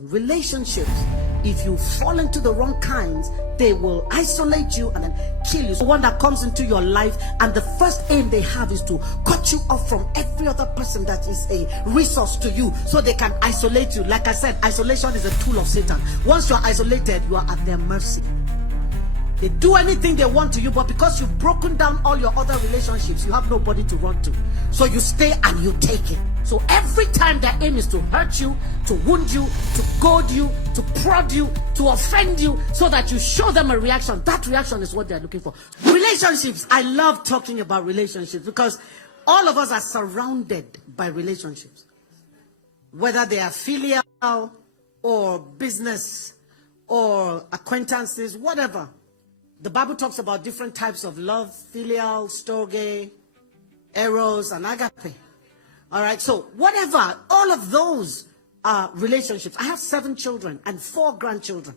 Relationships, if you fall into the wrong kinds, they will isolate you and then kill you. So one that comes into your life, and the first aim they have is to cut you off from every other person that is a resource to you, so they can isolate you. Like I said, isolation is a tool of Satan. Once you're isolated, you are at their mercy. They do anything they want to you, but because you've broken down all your other relationships, you have nobody to run to. So you stay and you take it. So every time their aim is to hurt you, to wound you, to goad you, to prod you, to offend you, so that you show them a reaction. That reaction is what they're looking for. Relationships. I love talking about relationships because all of us are surrounded by relationships. Whether they are filial or business or acquaintances, whatever. The Bible talks about different types of love: filial, storge, eros, and agape. All right, so whatever, all of those are relationships. I have 7 children and 4 grandchildren.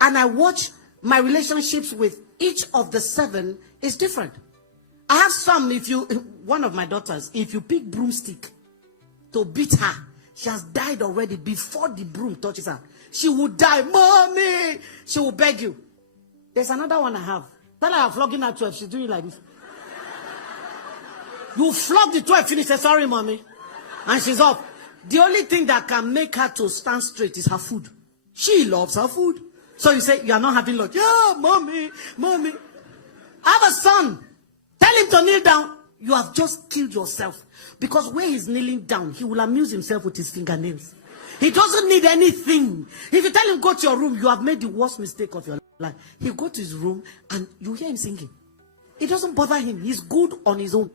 And I watch my relationships with each of the 7 is different. I have some, one of my daughters, if you pick broomstick to beat her, she has died already before the broom touches her. She will die. Mommy! She will beg you. There's another one I have. Tell her I'm flogging her 12. She's doing like this. You flog the 12, finish. Say, sorry, mommy. And she's off. The only thing that can make her to stand straight is her food. She loves her food. So you say, you are not having lunch. Yeah, mommy, mommy. I have a son. Tell him to kneel down. You have just killed yourself. Because where he's kneeling down, he will amuse himself with his fingernails. He doesn't need anything. If you tell him, go to your room, you have made the worst mistake of your life. He'll go to his room and you hear him singing. It doesn't bother him. He's good on his own.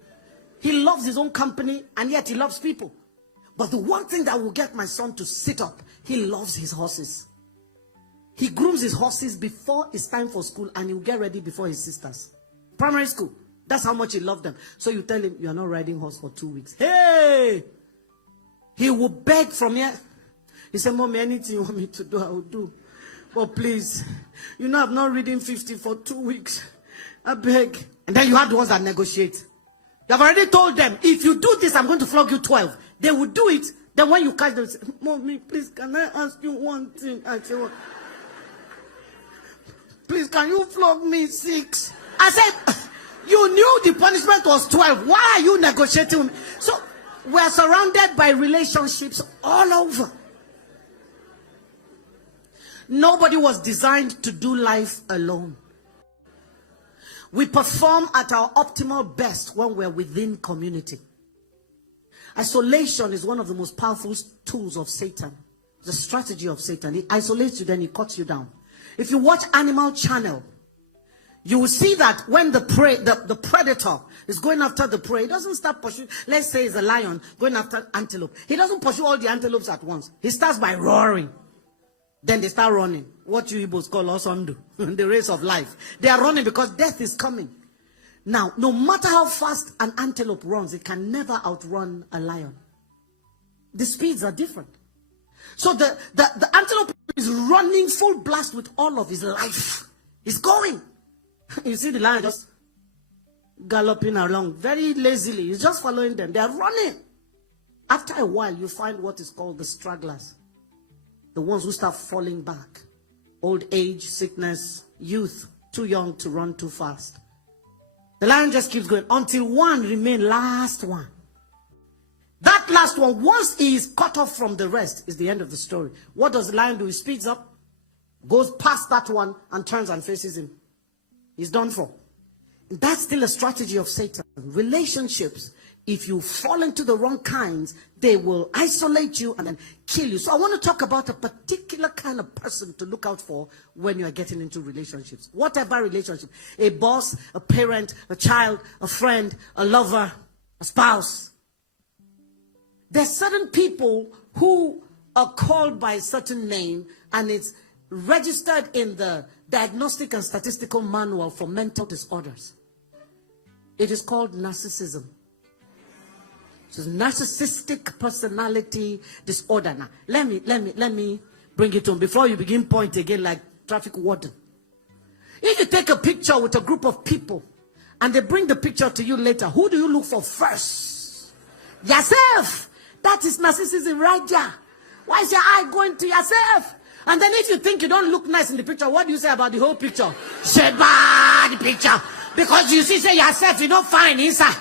He loves his own company, and yet he loves people. But the one thing that will get my son to sit up, he loves his horses. He grooms his horses before it's time for school, and he'll get ready before his sisters. Primary school. That's how much he loves them. So you tell him, you're not riding horse for 2 weeks. Hey! He will beg from here. He said, Mommy, anything you want me to do, I will do. But please, you know I've not ridden 50 for 2 weeks. I beg. And then you have the ones that negotiate. You have already told them, if you do this, I'm going to flog you 12. They will do it. Then when you catch them, say, Mommy, please, can I ask you one thing? I say, what? Please, can you flog me 6? I said, you knew the punishment was 12. Why are you negotiating with me? So we're surrounded by relationships all over. Nobody was designed to do life alone. We perform at our optimal best when we're within community. Isolation is one of the most powerful tools of Satan. The strategy of Satan. He isolates you, then he cuts you down. If you watch Animal Channel, you will see that when the predator is going after the prey, he doesn't start pursuing. Let's say it's a lion going after antelope. He doesn't pursue all the antelopes at once. He starts by roaring. Then they start running. What you Igbos call Osondu. The race of life. They are running because death is coming. Now, no matter how fast an antelope runs, it can never outrun a lion. The speeds are different. So the antelope is running full blast with all of his life. He's going. You see the lion just galloping along very lazily. He's just following them. They are running. After a while, you find what is called the stragglers. The ones who start falling back. Old age, sickness, youth, too young to run too fast. The lion just keeps going until one remains last one. That last one, once he is cut off from the rest, is the end of the story. What does the lion do? He speeds up, goes past that one, and turns and faces him. He's done for. That's still a strategy of Satan. Relationships, if you fall into the wrong kinds, they will isolate you and then kill you. So I want to talk about a particular kind of person to look out for when you are getting into relationships. Whatever relationship. A boss, a parent, a child, a friend, a lover, a spouse. There's certain people who are called by a certain name, and it's registered in the Diagnostic and Statistical Manual for Mental Disorders. It is called narcissism. It's narcissistic personality disorder. Now, let me bring it on before you begin point again like traffic warden. If you take a picture with a group of people and they bring the picture to you later, who do you look for first? Yourself. That is narcissism right there. Why is your eye going to yourself? And then if you think you don't look nice in the picture, what do you say about the whole picture? Say bad picture. Because you see, say yourself, you don't find inside.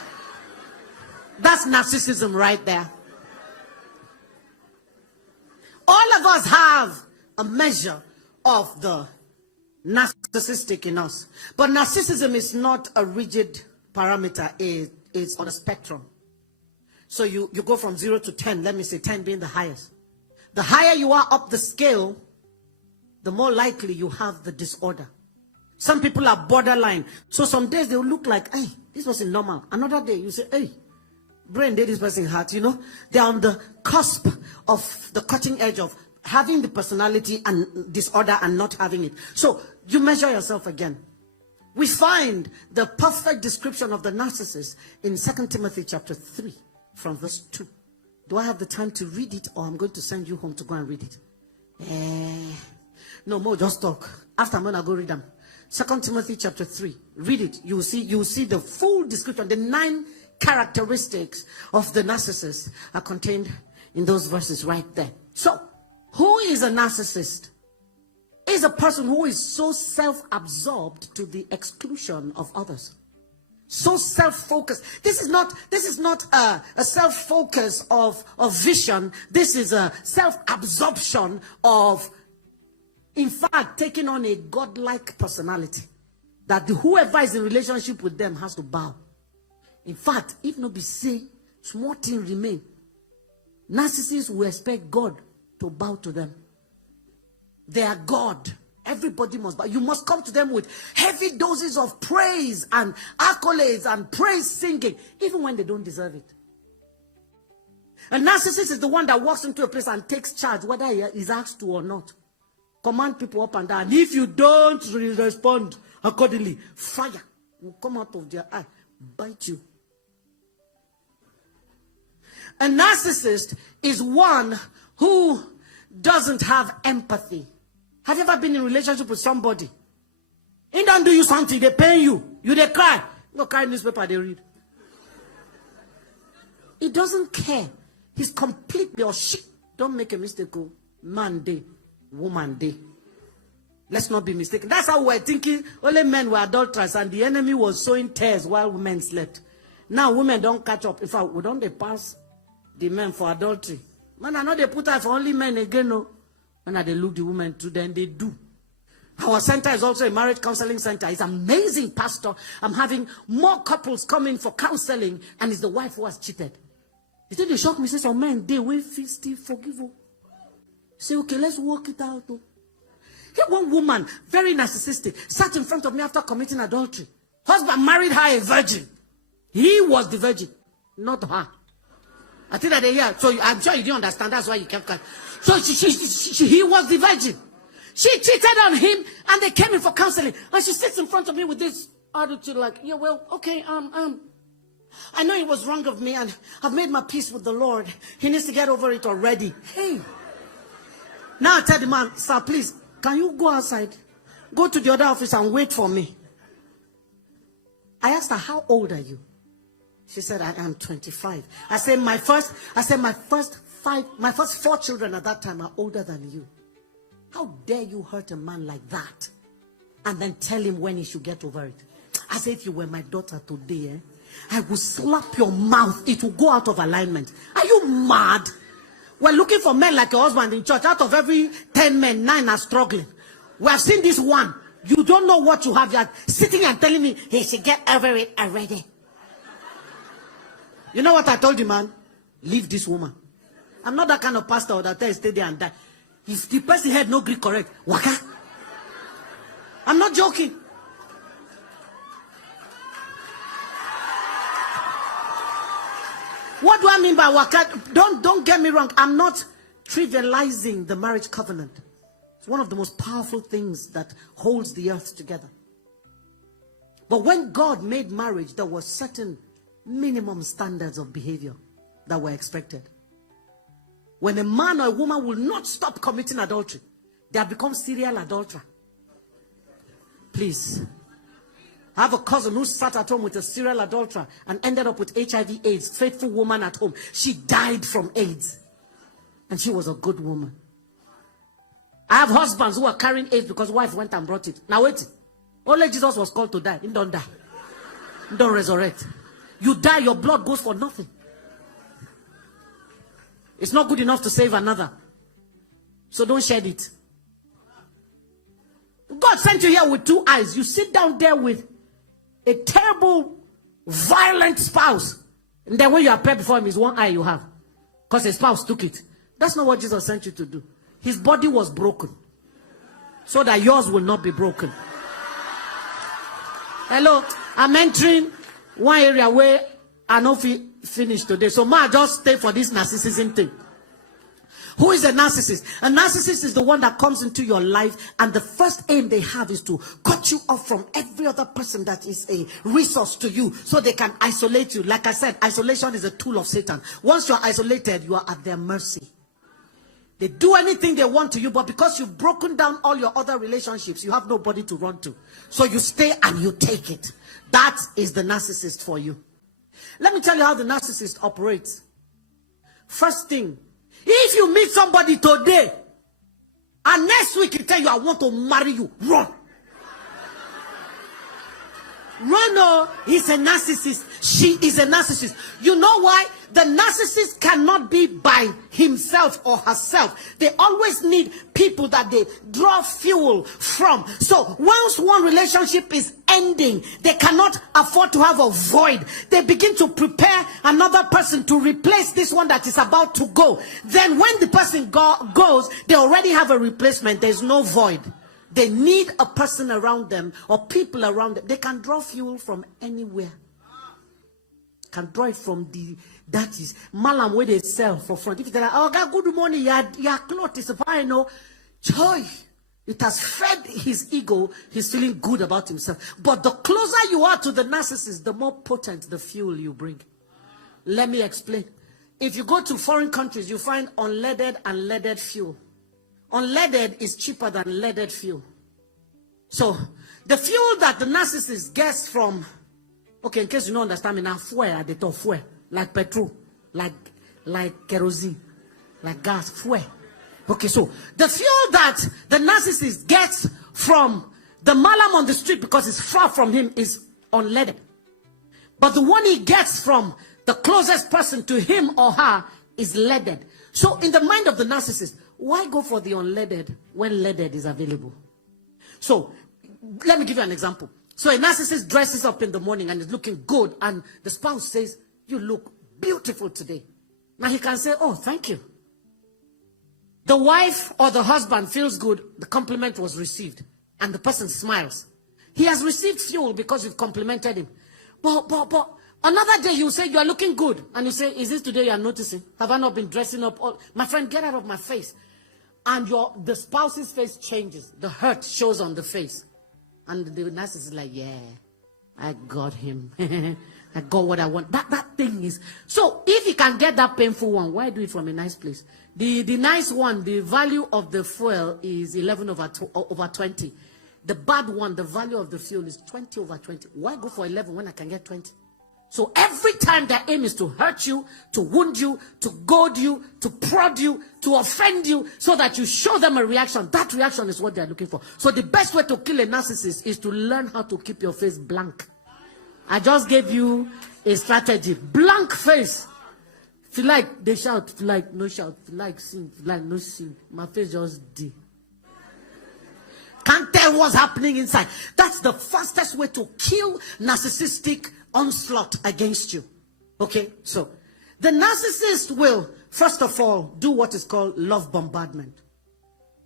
That's narcissism right there. All of us have a measure of the narcissistic in us. But narcissism is not a rigid parameter. It's on a spectrum. So you go from 0 to 10. Let me say 10 being the highest. The higher you are up the scale, the more likely you have the disorder. Some people are borderline. So some days they will look like, hey, this person normal. Another day you say, hey, brain did this person hurt. You know, they're on the cusp of the cutting edge of having the personality and disorder and not having it. So you measure yourself again. We find the perfect description of the narcissist in 2 Timothy chapter 3 from verse 2. Do I have the time to read it, or I'm going to send you home to go and read it? No more, just talk. After I'm going to go read them. 2 Timothy chapter 3. Read it. You will see the full description. The 9 characteristics of the narcissist are contained in those verses right there. So, who is a narcissist? Is a person who is so self-absorbed to the exclusion of others. So self-focused. This is not a self-focus of vision. This is a self-absorption of, in fact, taking on a godlike personality. That whoever is in relationship with them has to bow. In fact, if not be say, small thing remain. Narcissists will expect God to bow to them. They are God. Everybody must bow. You must come to them with heavy doses of praise and accolades and praise singing, even when they don't deserve it. A narcissist is the one that walks into a place and takes charge, whether he is asked to or not. Command people up and down. And if you don't respond accordingly, fire will come out of their eye, bite you. A narcissist is one who doesn't have empathy. Have you ever been in a relationship with somebody? He don't do you something, they pay you. You they cry. You cry newspaper, they read. He doesn't care. He's completely or shit. Don't make a mistake. Man day, woman day. Let's not be mistaken. That's how we're thinking. Only men were adulterers and the enemy was sowing tears while women slept. Now women don't catch up. In fact, we don't they pass the men for adultery. Man, I know they put out for only men again. No. And they look the women too, then they do. Our center is also a marriage counseling center. It's amazing, pastor. I'm having more couples coming for counseling, and it's the wife who has cheated. You think they shock me? Say some men, they will still forgive you. Say, okay, let's work it out. Here one woman, very narcissistic, sat in front of me after committing adultery. Husband married her a virgin. He was the virgin, not her. I think that yeah. So I'm sure you didn't understand. That's why you kept quiet. So he was the virgin. She cheated on him, and they came in for counseling. And she sits in front of me with this attitude, like, yeah, well, okay, I know it was wrong of me, and I've made my peace with the Lord. He needs to get over it already. Hey, now I tell the man, sir, please, can you go outside, go to the other office, and wait for me? I asked her, how old are you? She said, I am 25. I said, my first 4 children at that time are older than you. How dare you hurt a man like that and then tell him when he should get over it? I said, if you were my daughter today, I will slap your mouth. It will go out of alignment. Are you mad? We're looking for men like your husband in church. Out of every 10 men, 9 are struggling. We have seen this one. You don't know what you have. You're sitting and telling me he should get over it already. You know what I told the man? Leave this woman. I'm not that kind of pastor that tells stay there and die. If the person had no Greek correct, waka. I'm not joking. What do I mean by waka? Don't get me wrong. I'm not trivializing the marriage covenant. It's one of the most powerful things that holds the earth together. But when God made marriage, there were certain minimum standards of behavior that were expected. When a man or a woman will not stop committing adultery, they have become serial adulterer. Please. I have a cousin who sat at home with a serial adulterer and ended up with HIV/AIDS. Faithful woman at home. She died from AIDS. And she was a good woman. I have husbands who are carrying AIDS because wife went and brought it. Now wait. Only Jesus was called to die. He don't die. He don't resurrect. You die, your blood goes for nothing. It's not good enough to save another. So don't shed it. God sent you here with two eyes. You sit down there with a terrible, violent spouse. And then when you appear before him, it's one eye you have. Because his spouse took it. That's not what Jesus sent you to do. His body was broken. So that yours will not be broken. Hello, I'm entering one area where I know finish today. So ma just stay for this narcissism thing. Who is a narcissist? A narcissist is the one that comes into your life and the first aim they have is to cut you off from every other person that is a resource to you so they can isolate you. Like I said, isolation is a tool of Satan. Once you're isolated, you are at their mercy. They do anything they want to you, but because you've broken down all your other relationships, you have nobody to run to. So you stay and you take it. That is the narcissist for you. Let me tell you how the narcissist operates. First thing, if you meet somebody today, and next week he tell you, I want to marry you, run. Run, oh, he's a narcissist. She is a narcissist. You know why? The narcissist cannot be by himself or herself. They always need people that they draw fuel from. So once one relationship is ending, they cannot afford to have a void. They begin to prepare another person to replace this one that is about to go. Then when the person goes, they already have a replacement. There's no void. They need a person around them or people around them. They can draw fuel from anywhere. Can draw it from that is malam where they sell for front. If they're like, oh God, good morning, your clothes is fine, no joy. It has fed his ego. He's feeling good about himself. But the closer you are to the narcissist, the more potent the fuel you bring. Let me explain. If you go to foreign countries, you find unleaded and leaded fuel. Unleaded is cheaper than leaded fuel. So the fuel that the narcissist gets from, okay, in case you don't understand me now, fuel, they talk fuel, like petrol, like kerosene, like gas, fuel. Okay, so the fuel that the narcissist gets from the malam on the street because it's far from him is unleaded. But the one he gets from the closest person to him or her is leaded. So in the mind of the narcissist, why go for the unleaded when leaded is available? So let me give you an example. So a narcissist dresses up in the morning and is looking good, and the spouse says, you look beautiful today. Now he can say, oh, thank you. The wife or the husband feels good, the compliment was received, and the person smiles. He has received fuel because you've complimented him. But another day you say, you are looking good, and you say, is this today you are noticing? Have I not been dressing up? My friend, get out of my face. And the spouse's face changes. The hurt shows on the face. And the narcissist is like, yeah, I got him. I got what I want. That thing is. So if you can get that painful one, why do it from a nice place? The nice one, the value of the fuel is 11 over 20. The bad one, the value of the fuel is 20 over 20. Why go for 11 when I can get 20? So every time their aim is to hurt you, to wound you, to goad you, to prod you, to offend you, so that you show them a reaction. That reaction is what they're looking for. So the best way to kill a narcissist is to learn how to keep your face blank. I just gave you a strategy. Blank face. If you like, they shout. If you like, no shout. If you like, sing. If you like, no sing. My face just did. Can't tell what's happening inside. That's the fastest way to kill narcissistic onslaught against you. Okay, so the narcissist will first of all do what is called love bombardment.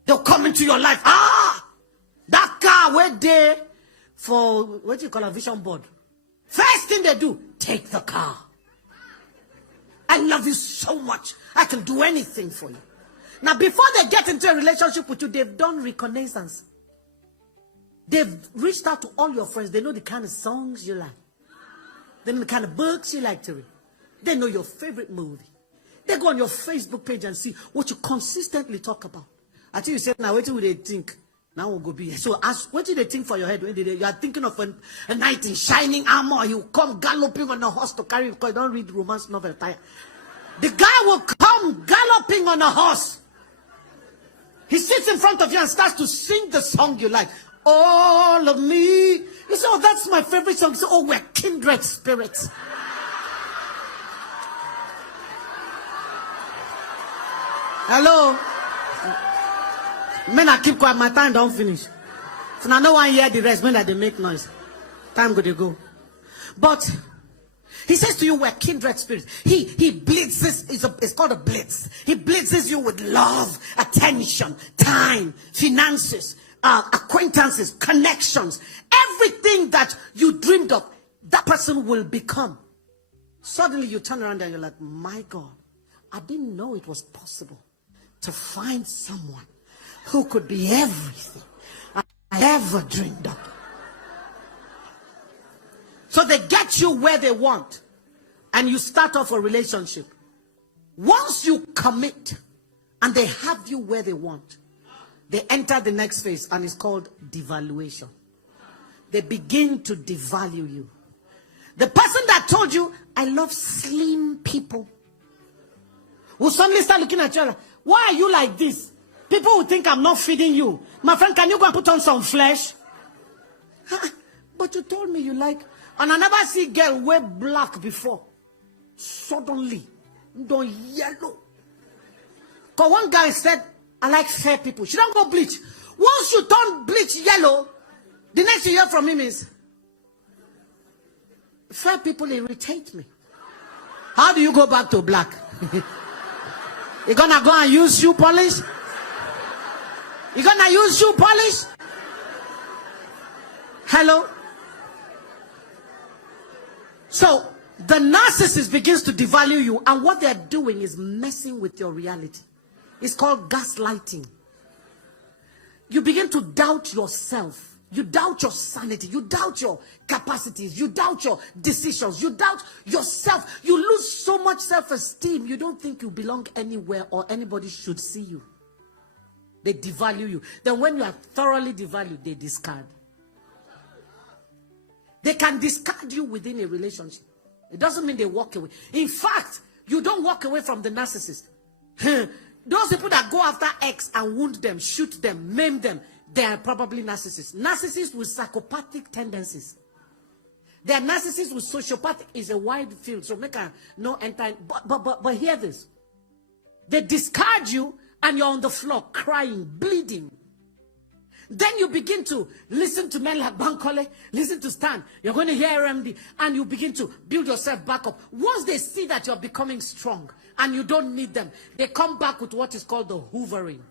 They'll come into your life. That car where they for what do you call a vision board? First thing they do, take the car. I love you so much, I can do anything for you. Now before they get into a relationship with you, they've done reconnaissance. They've reached out to all your friends. They know the kind of songs you like. They know the kind of books you like to read. They know your favorite movie. They go on your Facebook page and see what you consistently talk about. I think you said, now what do they think? Now we'll go be here. So ask, what do they think for your head? When you are thinking of a knight in shining armor. You come galloping on a horse to carry you because you don't read romance novel. The guy will come come galloping on a horse. He sits in front of you and starts to sing the song you like. All of me. You say, oh, that's my favorite song. You say, oh, we're kindred spirits. Hello? Men, I keep quiet. My time don't finish. So now no one hear the rest. When they make noise. Time go. But he says to you, we're kindred spirits. He blitzes. It's called a blitz. He blitzes you with love, attention, time, finances, acquaintances, connections. Everything that you dreamed of, that person will become. Suddenly you turn around and you're like, my God, I didn't know it was possible to find someone who could be everything I ever dreamed of. So they get you where they want, and you start off a relationship. Once you commit and they have you where they want, they enter the next phase, and it's called devaluation. They begin to devalue you. The person that told you, I love slim people, will suddenly start looking at you. Why are you like this? People will think I'm not feeding you. My friend, can you go and put on some flesh? But you told me you like. And I never see girl wear black before. Suddenly, don't yellow. Because one guy said, I like fair people. She don't go bleach. Once you turn bleach yellow, the next you hear from him is, fair people irritate me. How do you go back to black? You're gonna go and use shoe polish? You're gonna use shoe polish? Hello? So, the narcissist begins to devalue you, and what they're doing is messing with your reality. It's called gaslighting. You begin to doubt yourself. You doubt your sanity. You doubt your capacities. You doubt your decisions. You doubt yourself. You lose so much self-esteem. You don't think you belong anywhere or anybody should see you. They devalue you. Then when you are thoroughly devalued, they discard. They can discard you within a relationship. It doesn't mean they walk away. In fact, you don't walk away from the narcissist. Those people that go after X and wound them, shoot them, maim them, they are probably narcissists. Narcissists with psychopathic tendencies. They are narcissists with sociopathic. Is a wide field, so make a no enter. But hear this. They discard you and you're on the floor crying, bleeding. Then you begin to listen to men like Bankole, listen to Stan. You're going to hear RMD, and you begin to build yourself back up. Once they see that you're becoming strong and you don't need them, they come back with what is called the hoovering.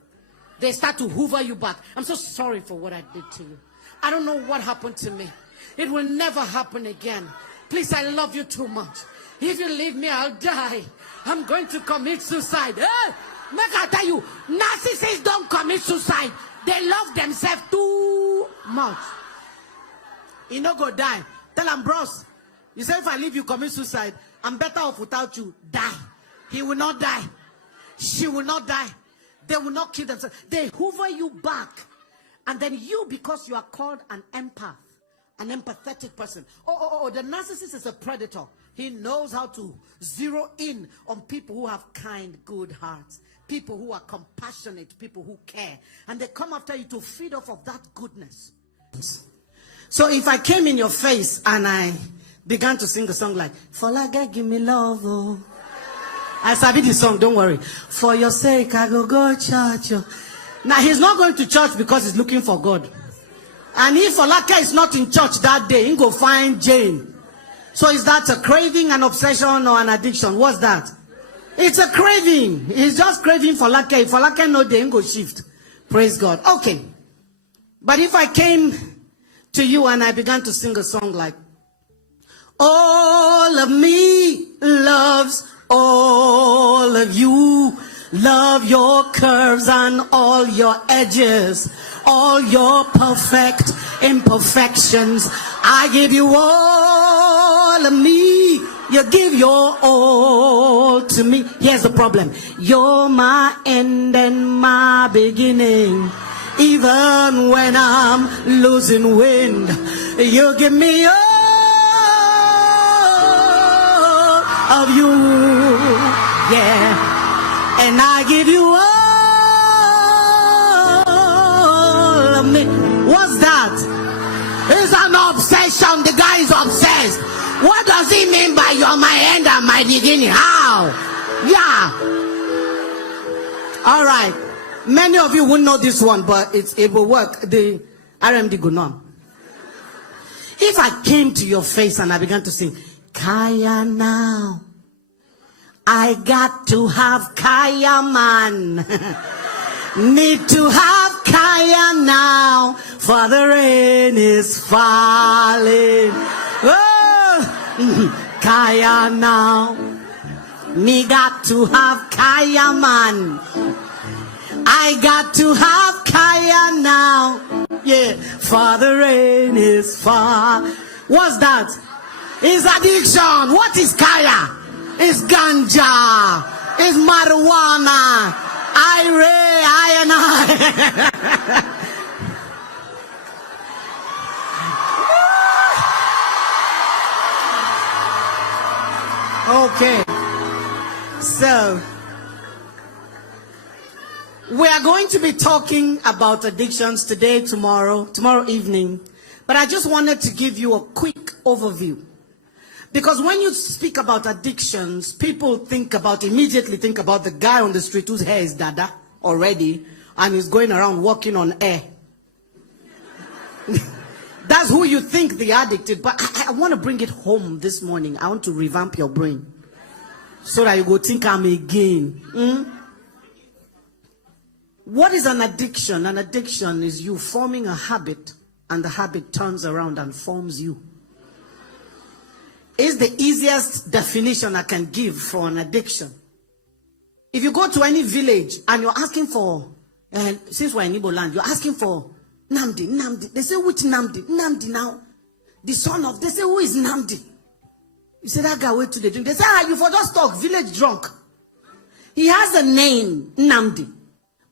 They start to hoover you back. I'm so sorry for what I did to you. I don't know what happened to me. It will never happen again. Please, I love you too much. If you leave me, I'll die. I'm going to commit suicide. Make I tell you, narcissists don't commit suicide. They love themselves too much. You no go die. Tell them, bros. You say if I leave you commit suicide, I'm better off without you. Die. He will not die. She will not die. They will not kill themselves. They hoover you back. And then you, because you are called an empath, an empathetic person. The narcissist is a predator. He knows how to zero in on people who have kind, good hearts. People who are compassionate, people who care. And they come after you to feed off of that goodness. So if I came in your face and I began to sing a song like, for like give me love, oh. I sabi the song, don't worry. For your sake, I go church. Oh. Now, he's not going to church because he's looking for God. And if Olaka is not in church that day, he go find Jane. So is that a craving, an obsession, or an addiction? What's that? It's a craving. He's just craving for Laka. If Laka no, they go shift. Praise God. Okay. But if I came to you and I began to sing a song like, all of me loves all of you. Love your curves and all your edges, all your perfect imperfections. I give you all of me. You give your all to me. Here's the problem. You're my end and my beginning. Even when I'm losing wind, you give me all of you. Yeah. And I give you all of me. What's that? It's an obsession. The guy is obsessed. What does he mean by you're my end and my beginning? How? Yeah. All right. Many of you wouldn't know this one, but it will work. The RMD Gunon. If I came to your face and I began to sing, Kaya now, I got to have Kaya man. Need to have Kaya now, for the rain is falling. Oh, Kaya now, me got to have Kaya man. I got to have Kaya now. Yeah, for the rain is far. What's that? It's addiction. What is Kaya? It's ganja. It's marijuana. I and I. Okay. So, we are going to be talking about addictions today, tomorrow evening. But I just wanted to give you a quick overview. Because when you speak about addictions, people immediately think about the guy on the street whose hair is dada already and is going around walking on air. That's who you think the addict is. But I want to bring it home this morning. I want to revamp your brain so that you go think I'm again. What is an addiction? An addiction is you forming a habit and the habit turns around and forms you. It's the easiest definition I can give for an addiction. If you go to any village and you're asking for, since we're in Igbo land, you're asking for Namdi. They say, which Namdi? Namdi now. The son of, they say, who is Namdi? You say, that guy went to the drink. They say, you for just talk, village drunk. He has a name, Namdi.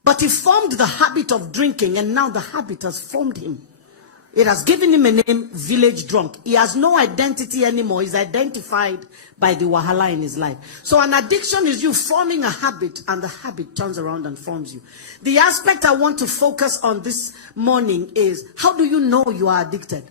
But he formed the habit of drinking and now the habit has formed him. It has given him a name, village drunk. He has no identity anymore. He's identified by the wahala in his life. So an addiction is you forming a habit and the habit turns around and forms you. The aspect I want to focus on this morning is, how do you know you are addicted?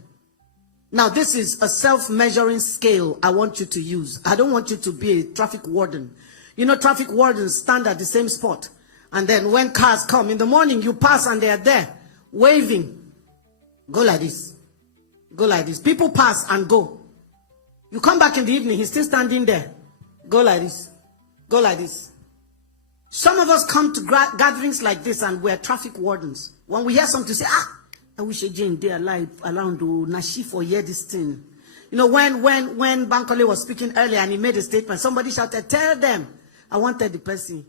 Now this is a self-measuring scale I want you to use. I don't want you to be a traffic warden. You know, traffic wardens stand at the same spot. And then when cars come in the morning, you pass and they are there waving. Go like this. Go like this. People pass and go. You come back in the evening, he's still standing there. Go like this. Go like this. Some of us come to gatherings like this and we're traffic wardens. When we hear something, say, I wish Jane they alive around to Nashi for hear this thing. You know, when Bankole was speaking earlier and he made a statement, somebody shouted, tell them. I wanted the person.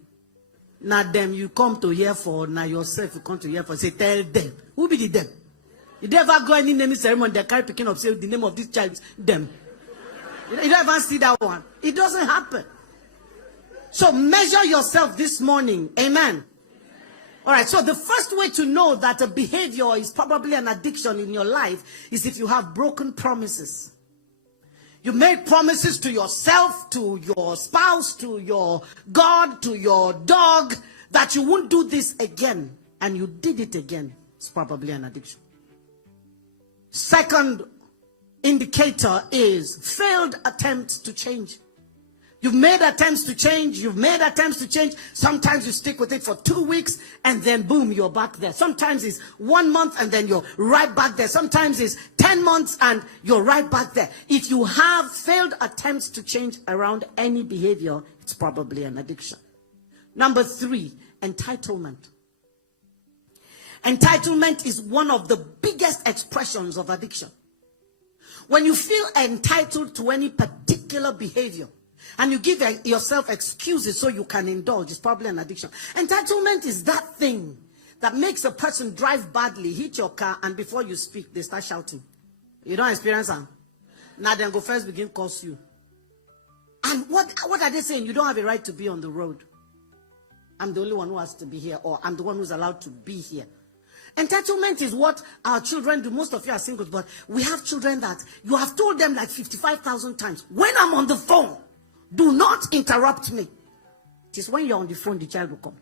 Not them, you come to hear for, now yourself you come to hear for. Say, tell them. Who be the them? You never go any naming ceremony, they carry picking up, say the name of this child is them. You don't ever see that one. It doesn't happen. So measure yourself this morning. Amen. All right, so the first way to know that a behavior is probably an addiction in your life is if you have broken promises. You made promises to yourself, to your spouse, to your God, to your dog, that you won't do this again, and you did it again. It's probably an addiction. Second indicator is failed attempts to change. You've made attempts to change. Sometimes you stick with it for 2 weeks and then boom, you're back there. Sometimes it's 1 month and then you're right back there. Sometimes it's 10 months and you're right back there. If you have failed attempts to change around any behavior, it's probably an addiction. Number 3, entitlement. Entitlement is one of the biggest expressions of addiction. When you feel entitled to any particular behavior and you give yourself excuses so you can indulge, it's probably an addiction. Entitlement is that thing that makes a person drive badly, hit your car, and before you speak, they start shouting. You don't experience that? Now then go first begin curse you. And what are they saying? You don't have a right to be on the road. I'm the only one who has to be here, or I'm the one who's allowed to be here. Entitlement is what our children do. Most of you are singles, but we have children that you have told them like 55,000 times, when I'm on the phone, do not interrupt me. It is when you're on the phone, the child will come.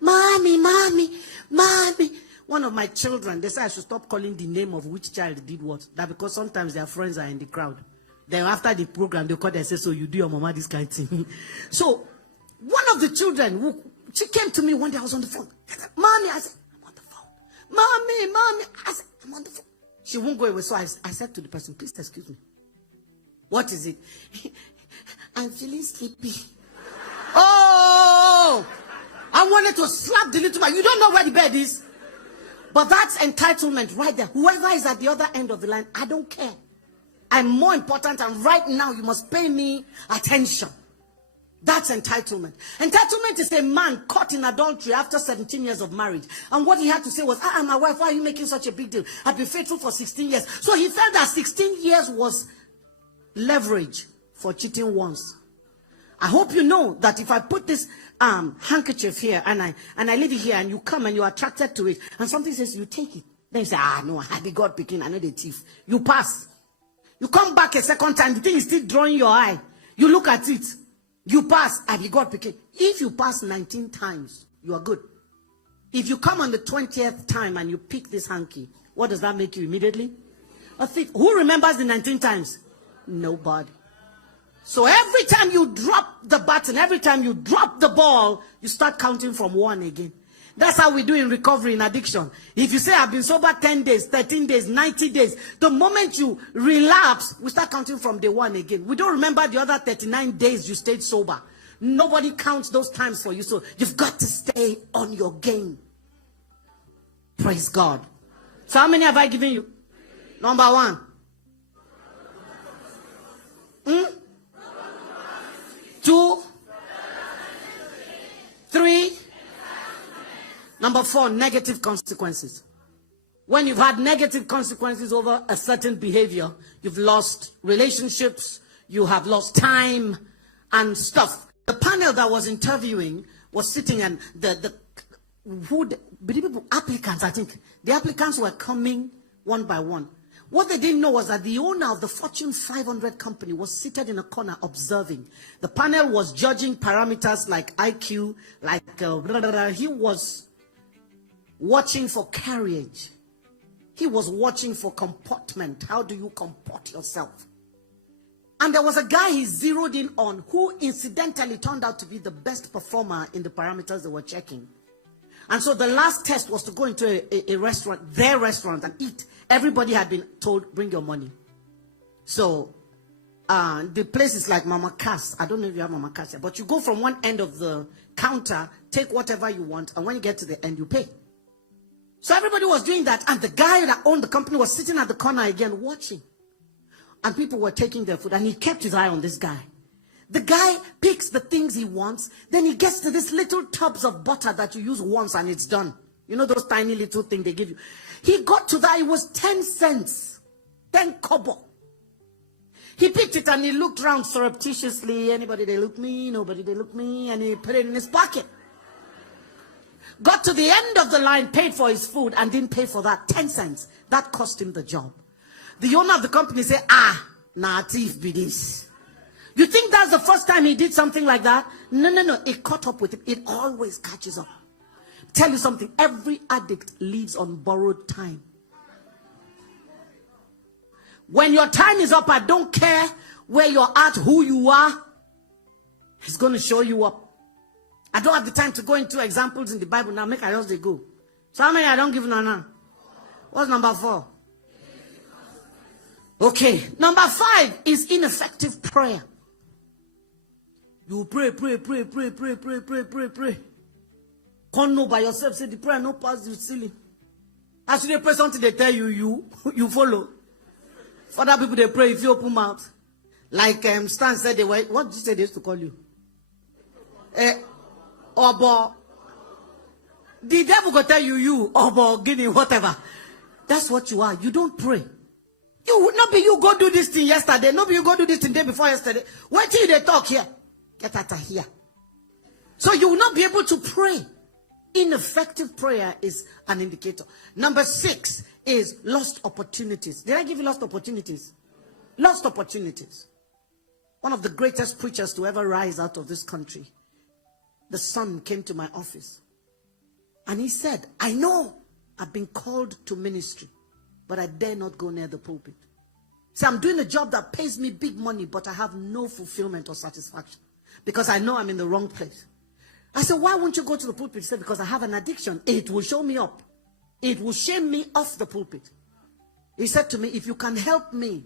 Mommy, mommy, mommy. One of my children, they said I should stop calling the name of which child did what. That because sometimes their friends are in the crowd. Then after the program, they call and say, so you do your mama this kind of thing. So one of the children, she came to me one day, I was on the phone. I said, mommy, I said, I'm on the phone. Mommy, mommy, I said, I'm on the phone. She won't go away. So I said to the person, please excuse me. What is it? I'm feeling sleepy. Oh, I wanted to slap the little man. You don't know where the bed is. But that's entitlement right there. Whoever is at the other end of the line, I don't care. I'm more important, and right now you must pay me attention. That's entitlement. Entitlement is a man caught in adultery after 17 years of marriage. And what he had to say was, my wife, why are you making such a big deal? I've been faithful for 16 years. So he felt that 16 years was leverage for cheating once. I hope you know that if I put this handkerchief here and I leave it here and you come and you're attracted to it and something says you take it, then you say, no, I be God picking, I know the thief. You pass. You come back a second time, the thing is still drawing your eye. You look at it. You pass, I be God picking. If you pass 19 times, you are good. If you come on the 20th time and you pick this hanky, what does that make you immediately? A thief. Who remembers the 19 times? Nobody. So every time you drop the button, every time you drop the ball, you start counting from 1 again. That's how we do in recovery in addiction. If you say, I've been sober 10 days, 13 days, 90 days, the moment you relapse, we start counting from day 1 again. We don't remember the other 39 days you stayed sober. Nobody counts those times for you. So you've got to stay on your game. Praise God. So how many have I given you? Number 1. 2, 3. Number 4, negative consequences. When you've had negative consequences over a certain behavior, you've lost relationships, you have lost time and stuff. The panel that was interviewing was sitting and the applicants, I think, the applicants were coming one by one. What they didn't know was that the owner of the Fortune 500 company was seated in a corner observing. The panel was judging parameters like IQ, like he was watching for carriage. He was watching for comportment. How do you comport yourself? And there was a guy he zeroed in on who incidentally turned out to be the best performer in the parameters they were checking. And so the last test was to go into a restaurant, their restaurant, and eat. Everybody had been told, bring your money. So the place is like Mama Cass. I don't know if you have Mama Cass here, but you go from one end of the counter, take whatever you want, and when you get to the end, you pay. So everybody was doing that, and the guy that owned the company was sitting at the corner again watching. And people were taking their food, and he kept his eye on this guy. The guy picks the things he wants, then he gets to this little tubs of butter that you use once and it's done. You know those tiny little things they give you. He got to that, it was 10 cents, 10 kobo. He picked it and he looked around surreptitiously. Anybody they look me, nobody they look me, and he put it in his pocket. Got to the end of the line, paid for his food and didn't pay for that, 10 cents. That cost him the job. The owner of the company said, nah, thief be this. You think that's the first time he did something like that? No. It caught up with him. It always catches up. Tell you something. Every addict lives on borrowed time. When your time is up, I don't care where you're at, who you are. He's going to show you up. I don't have the time to go into examples in the Bible now. Make I just they go. So how many I don't give now? What's number 4? Okay. Number 5 is ineffective prayer. You pray. Can't know by yourself. Say the prayer no pass the ceiling. As you pray something they tell you, you follow. For other people they pray if you open mouth. Like Stan said they were. What did you say they used to call you? Obo. The devil will tell you Obo, Guinea, whatever. That's what you are. You don't pray. You would not be you go do this thing yesterday. No be you go do this thing day before yesterday. Wait till they talk here. Get out of here. So you will not be able to pray. Ineffective prayer is an indicator. Number 6 is lost opportunities. Did I give you lost opportunities? Lost opportunities. One of the greatest preachers to ever rise out of this country the son came to my office. And he said, I know I've been called to ministry, but I dare not go near the pulpit. See, I'm doing a job that pays me big money, but I have no fulfillment or satisfaction because I know I'm in the wrong place. I said, why won't you go to the pulpit? He said, because I have an addiction. It will show me up. It will shame me off the pulpit. He said to me, if you can help me,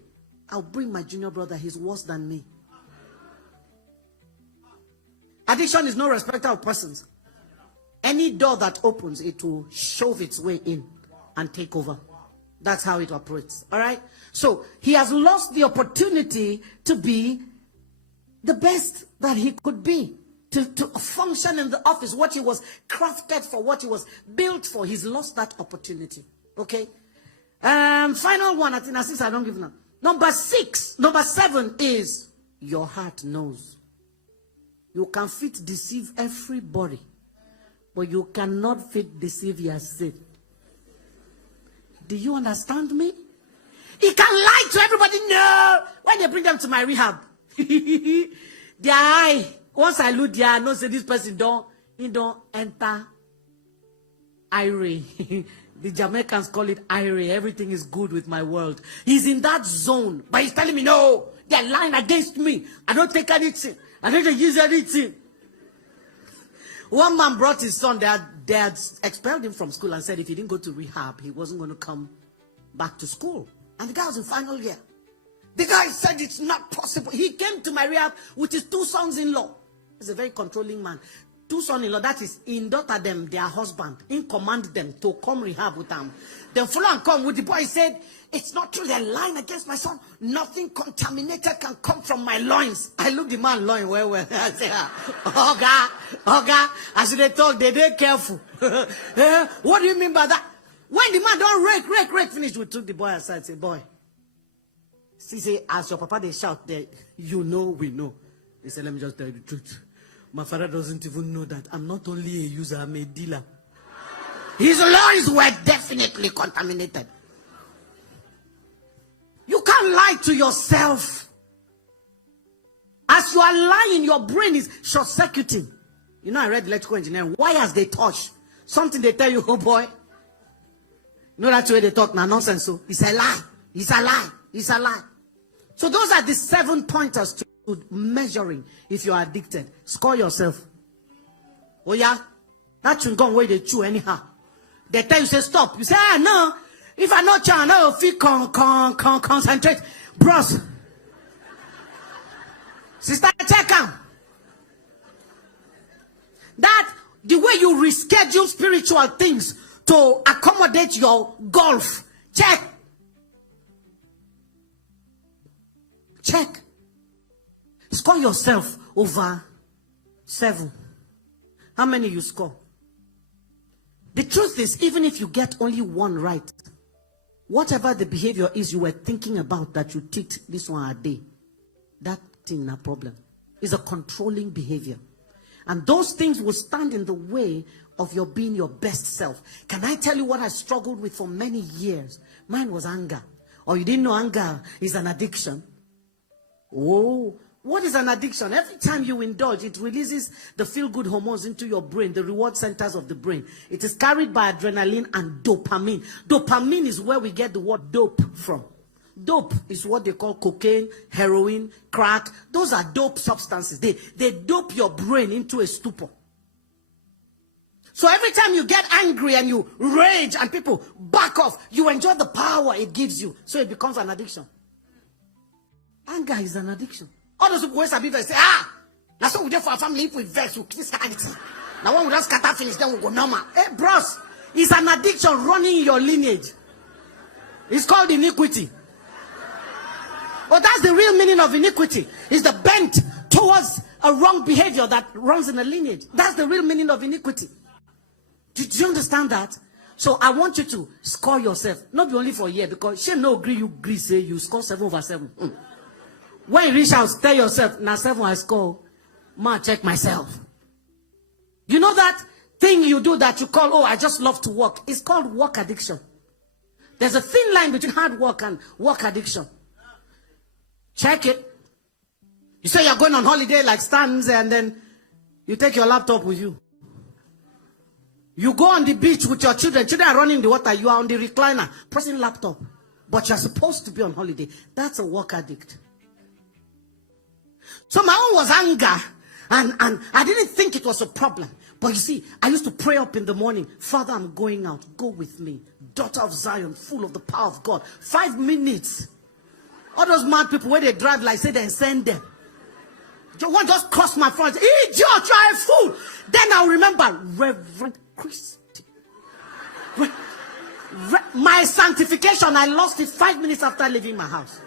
I'll bring my junior brother. He's worse than me. Addiction is no respecter of persons. Any door that opens, it will shove its way in and take over. That's how it operates. All right? So he has lost the opportunity to be the best that he could be. To function in the office, what he was crafted for, what he was built for. He's lost that opportunity. Okay? Final one, I think, since I don't give now. Number 7 is your heart knows. You can fit deceive everybody, but you cannot fit deceive yourself. Do you understand me? He can lie to everybody. No. When they bring them to my rehab, their eye, once I look there, I know say this person don't enter IRA. The Jamaicans call it IRA. Everything is good with my world. He's in that zone, but he's telling me, no, they're lying against me. I don't take anything. I don't use anything. One man brought his son. They had expelled him from school and said if he didn't go to rehab, he wasn't going to come back to school. And the guy was in final year. The guy said it's not possible. He came to my rehab with his 2 sons-in-law. He's a very controlling man. 2 sons-in-law, that is, in daughter them, their husband, in command them to come rehab with them. Then follow and come with the boy. He said, it's not true. They're lying against my son. Nothing contaminated can come from my loins. I look the man loin well. I say, Oga, as they talk, they're careful. What do you mean by that? When the man don't rake, finish, we took the boy aside and say, boy, see, say, as your papa, they shout there, you know, we know. He said, let me just tell you the truth. My father doesn't even know that I'm not only a user, I'm a dealer. His loins were definitely contaminated. You can't lie to yourself. As you are lying, your brain is short-circuiting. You know, I read electrical engineering. Wires they touch. Something they tell you, oh boy. You know that's the way they talk now, nonsense. So it's a lie. It's a lie. It's a lie. So those are the 7 pointers to measuring if you are addicted. Score yourself. Oh yeah? That chewing gum where they chew anyhow. They tell you, say stop. You say, no. If I not chew, I know feel concentrate. Bros. Sister, check out. That, the way you reschedule spiritual things to accommodate your golf. Check. Check. Score yourself over 7. How many you score? The truth is, even if you get only 1 right, whatever the behavior is you were thinking about that you ticked this one a day, that thing, no problem. Is a controlling behavior. And those things will stand in the way of your being your best self. Can I tell you what I struggled with for many years? Mine was anger. Or you didn't know anger is an addiction. Oh, what is an addiction? Every time you indulge, it releases the feel-good hormones into your brain, the reward centers of the brain. It is carried by adrenaline and dopamine. Dopamine is where we get the word dope from. Dope is what they call cocaine, heroin, crack. Those are dope substances. They dope your brain into a stupor. So every time you get angry and you rage and people back off, you enjoy the power it gives you. So it becomes an addiction. Anger is an addiction. All those people who they say, that's what we do for our family. If we vex, we kiss anything. Now when we just scatter finish, then we go normal. Hey, bros, it's an addiction running in your lineage. It's called iniquity. But that's the real meaning of iniquity. It's the bent towards a wrong behavior that runs in a lineage. That's the real meaning of iniquity. Do you understand that? So I want you to score yourself. Not be only for a year, because she no agree, you agree, say you score 7 over 7. When you reach out, tell yourself, now 7 I score. Ma, check myself. You know that thing you do that you call, oh, I just love to work. It's called work addiction. There's a thin line between hard work and work addiction. Check it. You say you're going on holiday like Stans, and then You take your laptop with you. You go on the beach with your children. Children are running in the water. You are on the recliner, pressing laptop. But you're supposed to be on holiday. That's a work addict. So my own was anger. And I didn't think it was a problem. But you see, I used to pray up in the morning. Father, I'm going out. Go with me. Daughter of Zion, full of the power of God. 5 minutes. All those mad people, where they drive like say they send them. One just crossed my front. Idiot, you are a fool. Then I'll remember Rev Christy. My sanctification, I lost it 5 minutes after leaving my house.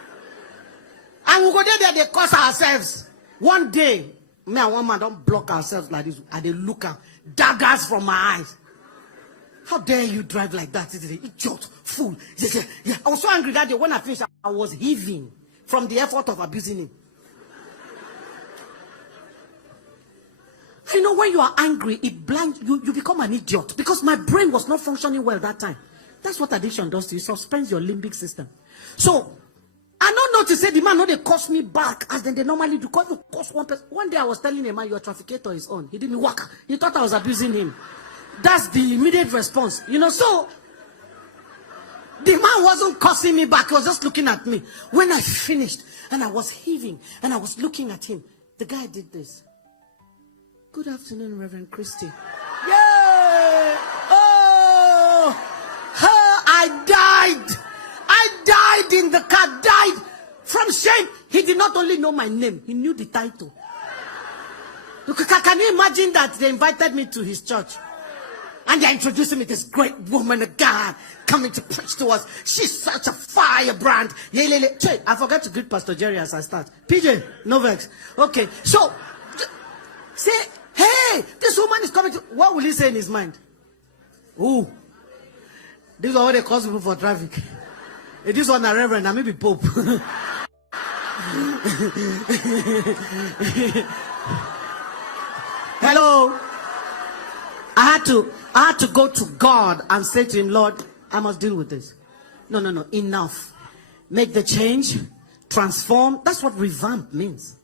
And we go there, they curse ourselves. One day, me and one man don't block ourselves like this. And they look at daggers from my eyes. How dare you drive like that? Idiot, fool. Yeah. I was so angry that day. When I finished, I was heaving from the effort of abusing him. You know, when you are angry, it blinds you. You become an idiot. Because my brain was not functioning well that time. That's what addiction does to you. It suspends your limbic system. So, I don't know to say the man, no, they cost me back as they normally do. Because you cost one person. One day I was telling a man, your trafficator is on. He didn't work. He thought I was abusing him. That's the immediate response. You know, so the man wasn't cursing me back. He was just looking at me. When I finished and I was heaving and I was looking at him, the guy did this. Good afternoon, Reverend Christy. Yeah! Oh! I died in the car. Died from shame. He did not only know my name, he knew the title. Can you imagine that they invited me to his church? And they're introducing me this great woman of God coming to preach to us. She's such a firebrand. I forgot to greet Pastor Jerry as I start. PJ, no vex. Okay, so say, hey, this woman is coming to. What will he say in his mind? Oh, this is what they call people for traffic. This one a reverend, and maybe Pope. Hello. I had to go to God and say to him, Lord, I must deal with this. No, enough. Make the change, transform. That's what revamp means.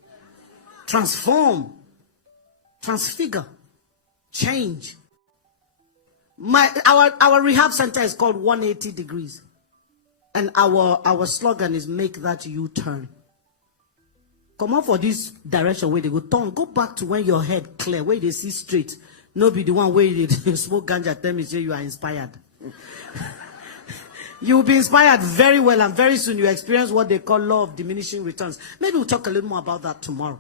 Transform, transfigure, change. Our rehab center is called 180 degrees. And our slogan is make that U-turn. Come on for this direction where they go turn. Go back to when your head clear, where they see straight. No be the one where you smoke ganja, tell me say you are inspired. You will be inspired very well, and very soon you experience what they call law of diminishing returns. Maybe we'll talk a little more about that tomorrow.